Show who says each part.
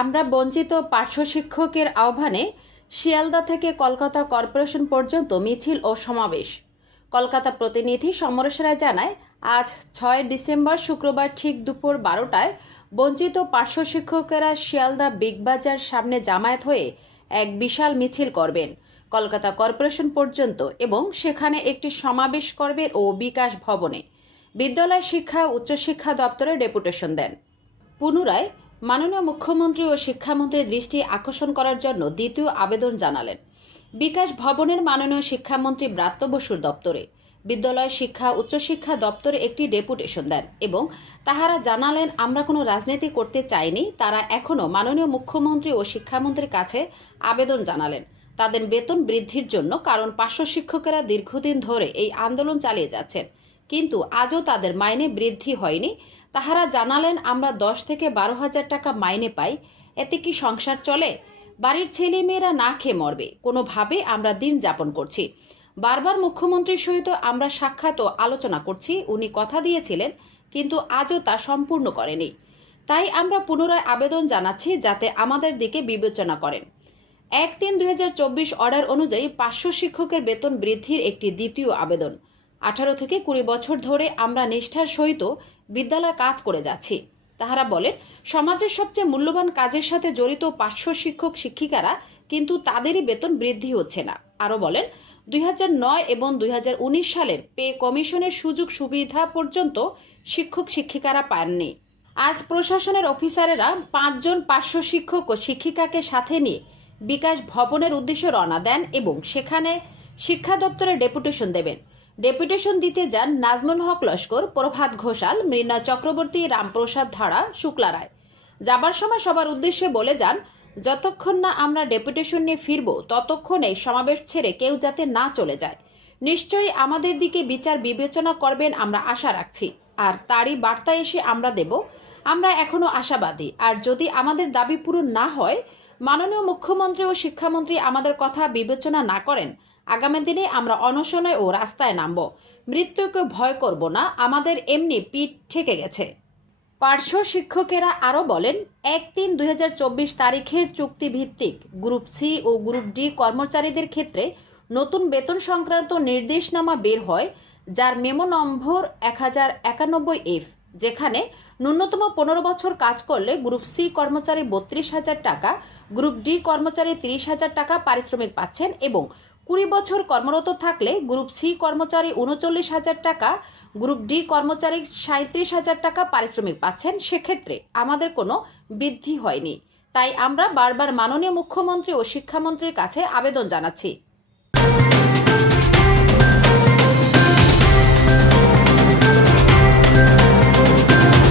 Speaker 1: আমরা বঞ্চিত পার্শ্ব শিক্ষকের আহ্বানে শিয়ালদা থেকে কলকাতা কর্পোরেশন পর্যন্ত মিছিল ও সমাবেশ। কলকাতা প্রতিনিধি সমরেশ রায় জানায়, আজ ছয় ডিসেম্বর শুক্রবার ঠিক দুপুর বারোটায় বঞ্চিত পার্শ্ব শিক্ষকেরা শিয়ালদা বিগ বাজার সামনে জামায়াত হয়ে এক বিশাল মিছিল করবেন। কলকাতা কর্পোরেশন পর্যন্ত এবং সেখানে একটি সমাবেশ করবেন ও বিকাশ ভবনে। বিদ্যালয় শিক্ষা উচ্চশিক্ষা দপ্তরে ডেপুটেশন দেন। পুনরায় মাননীয় মুখ্যমন্ত্রী ও শিক্ষামন্ত্রীর দৃষ্টি আকর্ষণ করার জন্য দ্বিতীয় আবেদন জানালেন। বিকাশ ভবনের মাননীয় শিক্ষামন্ত্রী ব্রাত্য বসুর দপ্তরে। বিদ্যালয় শিক্ষা, উচ্চশিক্ষা দপ্তরে একটি ডেপুটেশন দেন এবং তাহারা জানালেন, আমরা কোনো রাজনীতি করতে চাইনি। তারা এখনও মাননীয় মুখ্যমন্ত্রী ও শিক্ষামন্ত্রীর কাছে আবেদন জানালেন। তাদের বেতন বৃদ্ধির জন্য কারণ পার্শ্ব শিক্ষকেরা দীর্ঘদিন ধরে এই আন্দোলন চালিয়ে যাচ্ছেন। কিন্তু আজও তাদের মাইনে বৃদ্ধি হয়নি। তাহারা জানালেন, আমরা দশ থেকে বারো হাজার টাকা মাইনে পাই। এতে কি সংসার চলে? বাড়ির ছেলে মেয়েরা না খেয়ে মরবে। কোনোভাবে আমরা দিন যাপন করছি। বারবার মুখ্যমন্ত্রীর সহিত আমরা সাক্ষাৎ ও আলোচনা করছি, উনি কথা দিয়েছিলেন, কিন্তু আজও তা সম্পূর্ণ করেনি। তাই আমরা পুনরায় আবেদন জানাচ্ছি যাতে আমাদের দিকে বিবেচনা করেন। এক তিন দুই অর্ডার অনুযায়ী পাঁচশো শিক্ষকের বেতন বৃদ্ধির একটি দ্বিতীয় আবেদন। আঠারো থেকে কুড়ি বছর ধরে আমরা নিষ্ঠার সহিত বিদ্যালয় কাজ করে যাচ্ছি। তাহারা বলেন, সমাজের সবচেয়ে মূল্যবান কাজের সাথে জড়িত পার্শ্ব শিক্ষক, শিক্ষিকারা কিন্তু তাদেরই বেতন বৃদ্ধি হচ্ছে না। আরও বলেন, দুই এবং দুই হাজার উনিশ সালের পে কমিশনের সুযোগ সুবিধা পর্যন্ত শিক্ষক, শিক্ষিকারা পাননি। আজ প্রশাসনের অফিসারেরা পাঁচজন পার্শ্ব শিক্ষক ও শিক্ষিকাকে সাথে নিয়ে বিকাশ ভবনের উদ্দেশ্যে রওনা দেন এবং সেখানে শিক্ষা দপ্তরে ডেপুটেশন দেবেন। ডেপুটেশন দিতে যান নাজমুল হক লস্কর, প্রভাত ঘোষাল, মৃণা চক্রবর্তী, রামপ্রসাদ ধারা, শুক্লা রায়। যাবার সময় সবার উদ্দেশ্যে বলে যান, যতক্ষণ না আমরা ডেপুটেশন নিয়ে ফিরব, ততক্ষণ সমাবেশ ছেড়ে কেউ যাতে না চলে যায়। নিশ্চয়ই আমাদের দিকে বিচার বিবেচনা করবেন আমরা আশা রাখছি। আর তারই বার্তা এসে আমরা দেব। আমরা এখনও আশাবাদী। আর যদি আমাদের দাবি পূরণ না হয় মাননীয় মুখ্যমন্ত্রী ও শিক্ষামন্ত্রী আমাদের কথা বিবেচনা না করেন। আগামী দিনে আমরা অনশনে ও রাস্তায় নামব। মৃত্যুকে ভয় করব না, আমাদের এমনি পিঠ ঠেকে গেছে। পার্শ্ব শিক্ষকেরা আরও বলেন, এক তিন দুই তারিখের চুক্তিভিত্তিক গ্রুপ সি ও গ্রুপ ডি কর্মচারীদের ক্ষেত্রে নতুন বেতন সংক্রান্ত নির্দেশনামা বের হয়, যার মেমো নম্বর এক হাজার একানব্বই এফ। যেখানে ন্যূনতম পনেরো বছর কাজ করলে গ্রুপ সি কর্মচারী বত্রিশ হাজার টাকা, গ্রুপ ডি কর্মচারী তিরিশ হাজার টাকা পারিশ্রমিক পাচ্ছেন এবং কুড়ি বছর কর্মরত থাকলে গ্রুপ সি কর্মচারী উনচল্লিশ হাজার টাকা, গ্রুপ ডি কর্মচারী সাঁত্রিশ হাজার টাকা পারিশ্রমিক পাচ্ছেন। সেক্ষেত্রে আমাদের কোনো বৃদ্ধি হয়নি। তাই আমরা বারবার মাননীয় মুখ্যমন্ত্রী ও শিক্ষামন্ত্রীর কাছে আবেদন জানাচ্ছি।